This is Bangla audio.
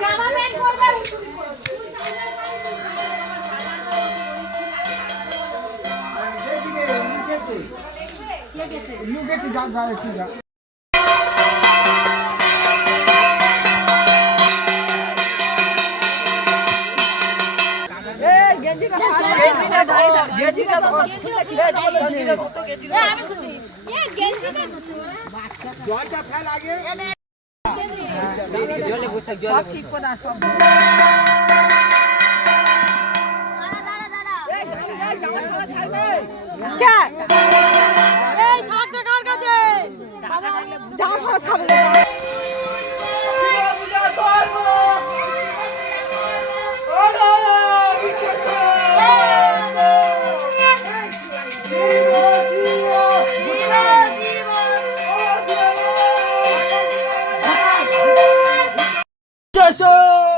জামা প্যান্ট পরবে লুকেছে যা যা ঠিক আছে জলটা ফেল আগে জলে বসে জল ঠিক করে সব Yes, sir!